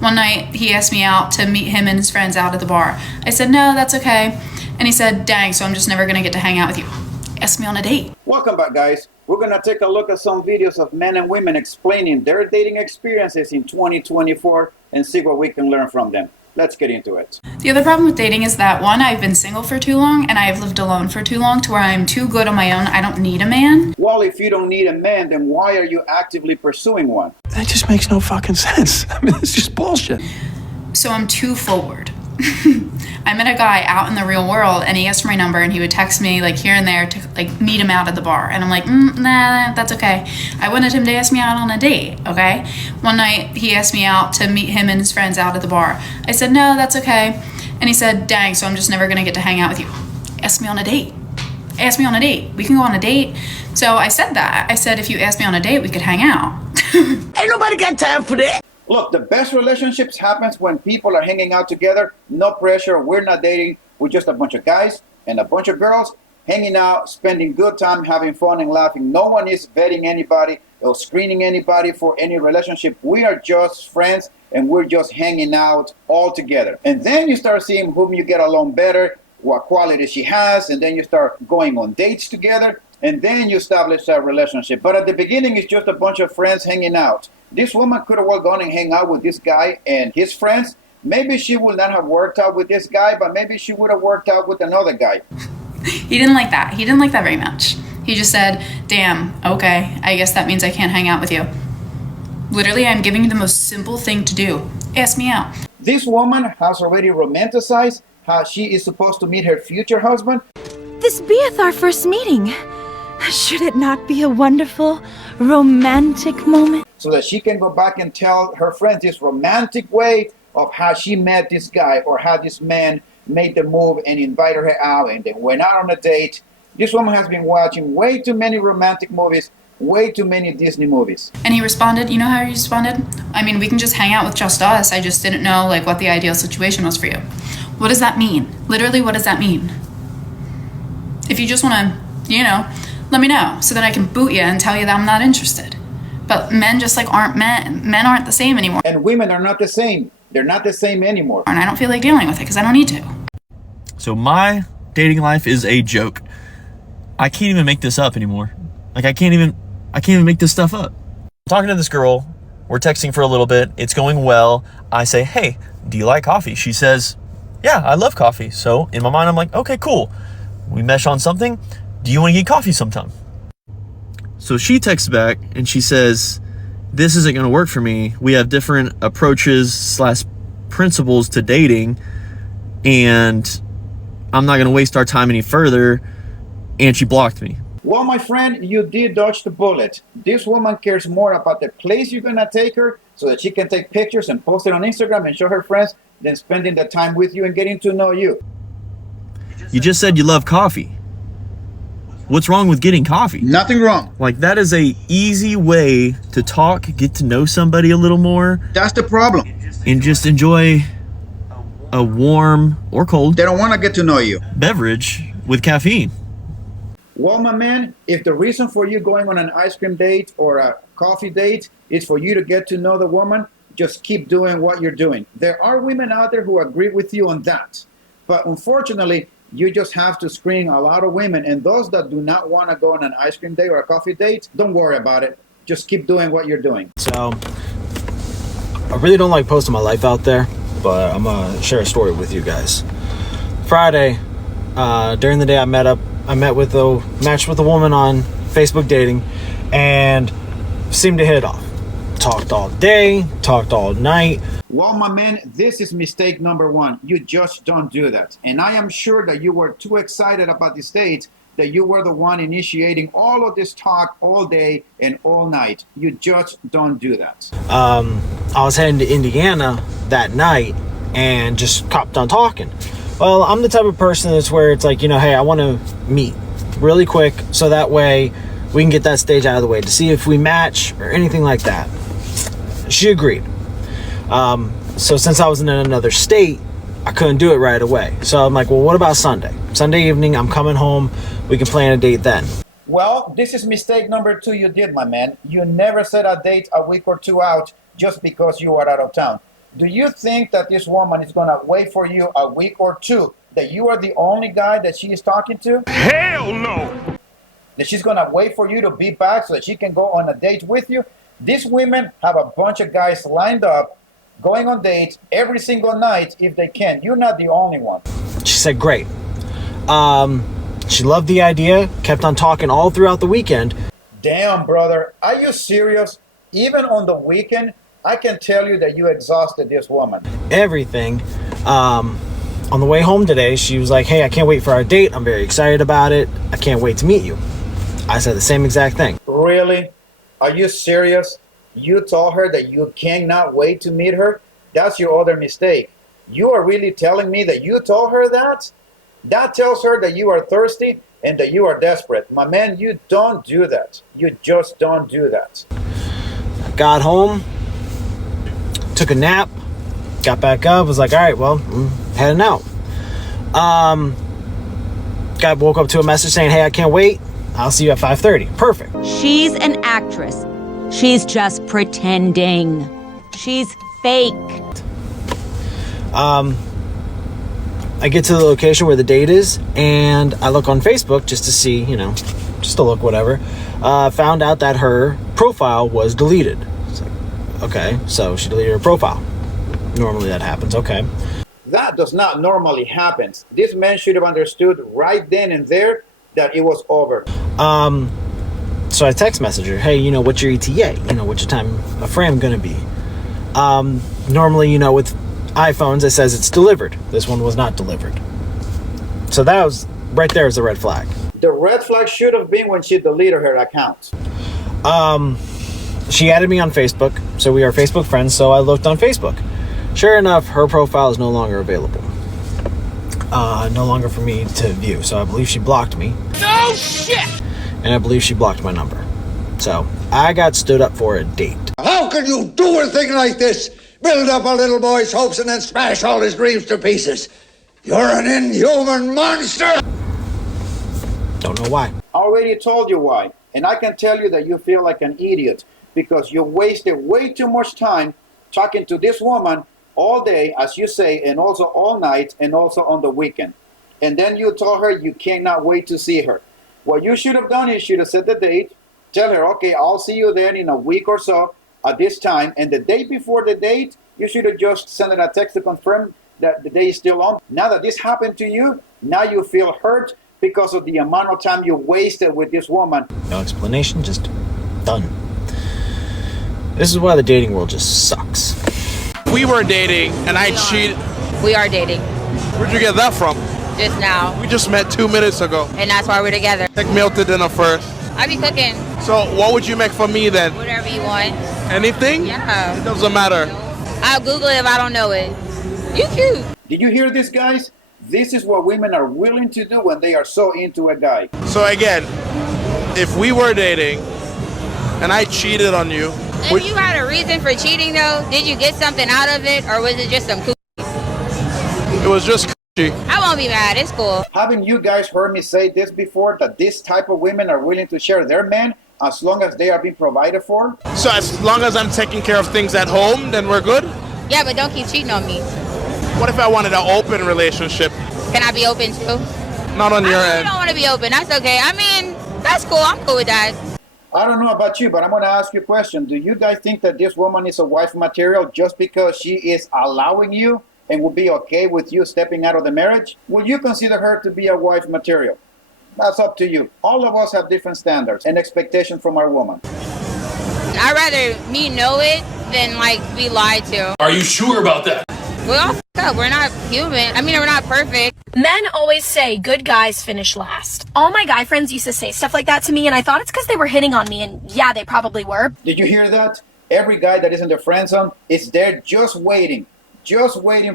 One night, he asked me out to meet him and his friends out at the bar. I said, no, that's okay. And he said, dang, so I'm just never gonna get to hang out with you. Ask me on a date. Welcome back, guys. We're gonna take a look at some videos of men and women explaining their dating experiences in 2024 and see what we can learn from them. Let's get into it. The other problem with dating is that, one, I've been single for too long and I've lived alone for too long to where I'm too good on my own. I don't need a man. Well, if you don't need a man, then why are you actively pursuing one? That just makes no fucking sense. I mean, it's just bullshit. So I'm too forward. I met a guy out in the real world and he asked for my number and he would text me like here and there to like meet him out at the bar. And I'm like, nah, that's okay. I wanted him to ask me out on a date, okay? One night he asked me out to meet him and his friends out at the bar. I said, no, that's okay. And he said, dang, so I'm just never gonna get to hang out with you. Ask me on a date. Ask me on a date. We can go on a date. So I said that. I said, if you asked me on a date, we could hang out. Ain't nobody got time for that. Look, the best relationships happens when people are hanging out together. No pressure. We're not dating. We're just a bunch of guys and a bunch of girls hanging out, spending good time, having fun and laughing. No one is vetting anybody or screening anybody for any relationship. We are just friends and we're just hanging out all together. And then you start seeing whom you get along better, what qualities she has, and then you start going on dates together, and then you establish a relationship. But at the beginning, it's just a bunch of friends hanging out. This woman could have well gone and hang out with this guy and his friends. Maybe she would not have worked out with this guy, but maybe she would have worked out with another guy. He didn't like that. He didn't like that very much. He just said, damn, okay, I guess that means I can't hang out with you. Literally, I'm giving you the most simple thing to do. Ask me out. This woman has already romanticized how she is supposed to meet her future husband. This beeth our first meeting. Should it not be a wonderful, romantic moment? So that she can go back and tell her friends this romantic way of how she met this guy or how this man made the move and invited her out and they went out on a date. This woman has been watching way too many romantic movies, way too many Disney movies. And he responded, you know how he responded? I mean, we can just hang out with just us. I just didn't know like what the ideal situation was for you. What does that mean? Literally, what does that mean? If you just want to, you know, let me know so that I can boot you and tell you that I'm not interested. But men just like aren't men. Men aren't the same anymore. And women are not the same. They're not the same anymore. And I don't feel like dealing with it because I don't need to. So my dating life is a joke. I can't even make this up anymore. Like I can't even make this stuff up. I'm talking to this girl. We're texting for a little bit. It's going well. I say, hey, do you like coffee? She says, yeah, I love coffee. So in my mind, I'm like, okay, cool. We mesh on something. Do you want to get coffee sometime? So she texts back and she says, this isn't going to work for me. We have different approaches / principles to dating, and I'm not going to waste our time any further. And she blocked me. Well, my friend, you did dodge the bullet. This woman cares more about the place you're going to take her so that she can take pictures and post it on Instagram and show her friends than spending the time with you and getting to know you. You just said you love coffee. What's wrong with getting coffee? Nothing wrong. Like that is a easy way to talk, get to know somebody a little more. That's the problem. And just enjoy a warm or cold They don't want to get to know you. beverage with caffeine. Well, my man, if the reason for you going on an ice cream date or a coffee date is for you to get to know the woman, just keep doing what you're doing. There are women out there who agree with you on that. But unfortunately, you just have to screen a lot of women. And those that do not want to go on an ice cream date or a coffee date, don't worry about it. Just keep doing what you're doing. So, I really don't like posting my life out there, but I'm going to share a story with you guys. Friday, during the day, I matched with a woman on Facebook dating and seemed to hit it off. Talked all day, talked all night. Well, my man, this is mistake number one. You just don't do that. And I am sure that you were too excited about this date that you were the one initiating all of this talk all day and all night. You just don't do that. I was heading to Indiana that night and just kept on talking. Well, I'm the type of person that's where it's like, you know, hey, I want to meet really quick so that way we can get that stage out of the way to see if we match or anything like that. She agreed. So since I was in another state, I couldn't do it right away. So I'm like, well, what about Sunday? Sunday evening, I'm coming home. We can plan a date then. Well, this is mistake number two you did, my man. You never set a date a week or two out just because you are out of town. Do you think that this woman is going to wait for you a week or two, that you are the only guy that she is talking to? Hell no! That she's going to wait for you to be back so that she can go on a date with you? These women have a bunch of guys lined up, going on dates every single night if they can. You're not the only one. She said, great. She loved the idea, kept on talking all throughout the weekend. Damn, brother. Are you serious? Even on the weekend, I can tell you that you exhausted this woman. Everything. On the way home today, she was like, hey, I can't wait for our date. I'm very excited about it. I can't wait to meet you. I said the same exact thing. Really? Are you serious? You told her that you cannot wait to meet her? That's your other mistake. You are really telling me that you told her that? That tells her that you are thirsty and that you are desperate. My man, you don't do that. You just don't do that. Got home, took a nap, got back up, was like, all right, well, I'm heading out. Woke up to a message saying, hey, I can't wait. I'll see you at 5:30. Perfect. She's an actress. She's just pretending. She's fake. I get to the location where the date is, and I look on Facebook just to see, just to look, whatever. Found out that her profile was deleted. It's like, okay, so she deleted her profile. Normally that happens, okay. That does not normally happen. This man should have understood right then and there that it was over. So I text message her, hey, what's your ETA? What's your time of frame gonna be? Normally, with iPhones, it says it's delivered. This one was not delivered. So that was, right there is a red flag. The red flag should have been when she deleted her account. She added me on Facebook, so we are Facebook friends, so I looked on Facebook. Sure enough, her profile is no longer available. No longer for me to view, so I believe she blocked me. No shit! And I believe she blocked my number. So I got stood up for a date. How can you do a thing like this? Build up a little boy's hopes and then smash all his dreams to pieces. You're an inhuman monster! Don't know why. I already told you why. And I can tell you that you feel like an idiot because you wasted way too much time talking to this woman all day, as you say, and also all night, and also on the weekend. And then you told her you cannot wait to see her. What you should have done is you should have set the date, tell her, okay, I'll see you then in a week or so at this time. And the day before the date, you should have just sent her a text to confirm that the day is still on. Now that this happened to you, now you feel hurt because of the amount of time you wasted with this woman. No explanation, just done. This is why the dating world just sucks. We were dating and I cheated. We are dating. Where'd you get that from? Just now. We just met 2 minutes ago. And that's why we're together. Take meal to dinner first. I be cooking. So what would you make for me then? Whatever you want. Anything? Yeah. It doesn't matter. I'll Google it if I don't know it. You cute. Did you hear this, guys? This is what women are willing to do when they are so into a guy. So again, if we were dating and I cheated on you. If you had a reason for cheating though, did you get something out of it or was it just some cookies? It was just coochie. I won't be mad, it's cool. Haven't you guys heard me say this before, that this type of women are willing to share their men as long as they are being provided for? So as long as I'm taking care of things at home, then we're good? Yeah, but don't keep cheating on me. What if I wanted an open relationship? Can I be open too? Not on your I end. don't want to be open, that's okay. I mean, that's cool, I'm cool with that. I don't know about you, but I'm going to ask you a question. Do you guys think that this woman is a wife material just because she is allowing you and will be okay with you stepping out of the marriage? Will you consider her to be a wife material? That's up to you. All of us have different standards and expectations from our woman. I'd rather me know it than be lied to. Are you sure about that? We all f*** up. We're not human. I mean, we're not perfect. Men always say good guys finish last. All my guy friends used to say stuff like that to me, and I thought it's because they were hitting on me, and yeah, they probably were. Did you hear that? Every guy that is in the friend zone is there just waiting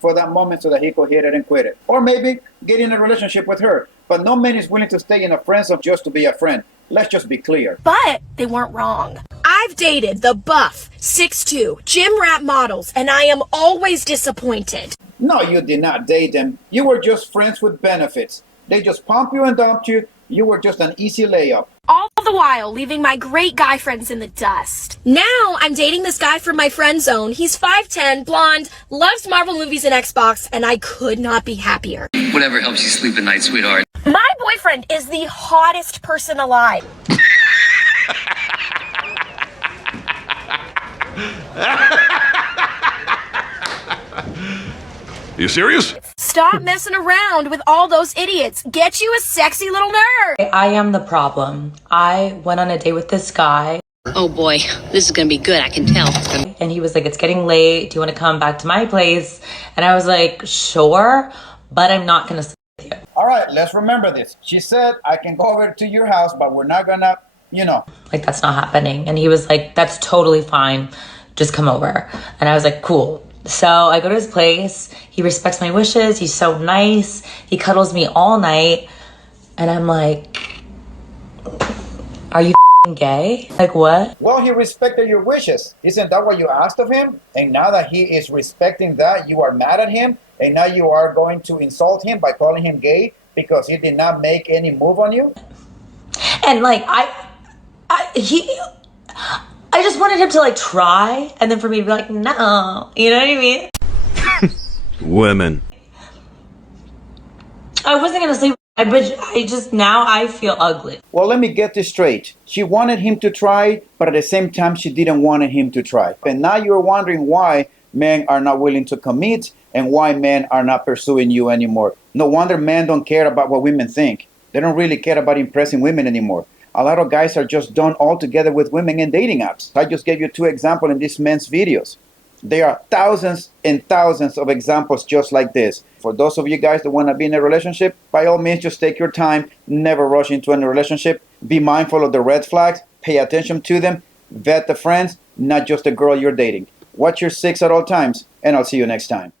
for that moment so that he could hit it and quit it. Or maybe get in a relationship with her. But no man is willing to stay in a friend zone just to be a friend. Let's just be clear. But they weren't wrong. I've dated the buff, 6'2", gym rat models, and I am always disappointed. No, you did not date them. You were just friends with benefits. They just pump you and dump you. You were just an easy layup. All the while leaving my great guy friends in the dust. Now I'm dating this guy from my friend zone. He's 5'10", blonde, loves Marvel movies and Xbox, and I could not be happier. Whatever helps you sleep at night, sweetheart. My boyfriend is the hottest person alive. You serious? Stop messing around with all those idiots. Get you a sexy little nerd. I am the problem. I went on a date with this guy. Oh boy, this is gonna be good, I can tell. And he was like, it's getting late. Do you want to come back to my place? And I was like, sure, but I'm not going to sleep with you. All right, let's remember this. She said, I can go over to your house, but we're not gonna, Like, that's not happening. And he was like, that's totally fine. Just come over. And I was like, cool. So I go to his place. He respects my wishes. He's so nice. He cuddles me all night. And I'm like, are you gay? Like, what? Well, he respected your wishes. Isn't that what you asked of him? And now that he is respecting that, you are mad at him, and now you are going to insult him by calling him gay because he did not make any move on you? And like, I just wanted him to like try, and then for me to be like, no, you know what I mean? Women. I wasn't gonna sleep, but now I feel ugly. Well, let me get this straight. She wanted him to try, but at the same time, she didn't want him to try. And now you're wondering why men are not willing to commit and why men are not pursuing you anymore. No wonder men don't care about what women think. They don't really care about impressing women anymore. A lot of guys are just done altogether with women and dating apps. I just gave you 2 examples in this men's videos. There are thousands and thousands of examples just like this. For those of you guys that want to be in a relationship, by all means, just take your time. Never rush into any relationship. Be mindful of the red flags. Pay attention to them. Vet the friends, not just the girl you're dating. Watch your 6 at all times, and I'll see you next time.